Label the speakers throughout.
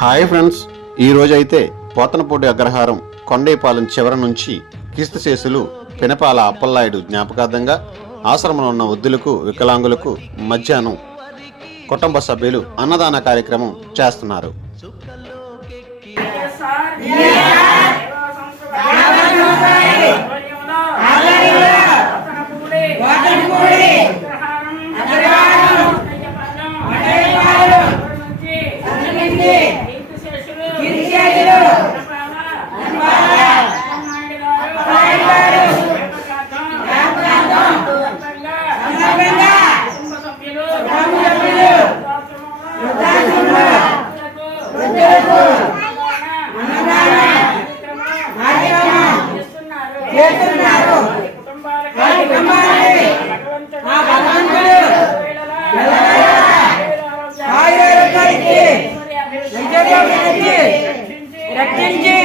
Speaker 1: Hi friends. ఈరోజు అయితే పోతనపూడి అగ్రహారం కొండైపాలెం చివర నుంచి క్రీస్తుశేషులు పినపాల అప్పలనాయుడు జ్ఞాపకార్థంగా ఆశ్రమంలో ఉన్న వృద్ధులకు వికలాంగులకు మధ్యాహ్నం కుటుంబ సభ్యులు అన్నదాన కార్యక్రమం చేస్తున్నారు.
Speaker 2: రక్షించి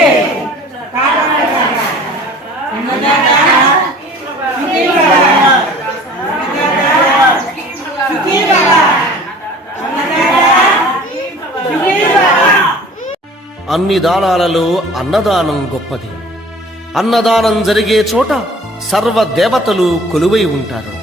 Speaker 3: అన్ని దానాలలో అన్నదానం గొప్పది. అన్నదానం జరిగే చోట సర్వ దేవతలు కొలువై ఉంటారు.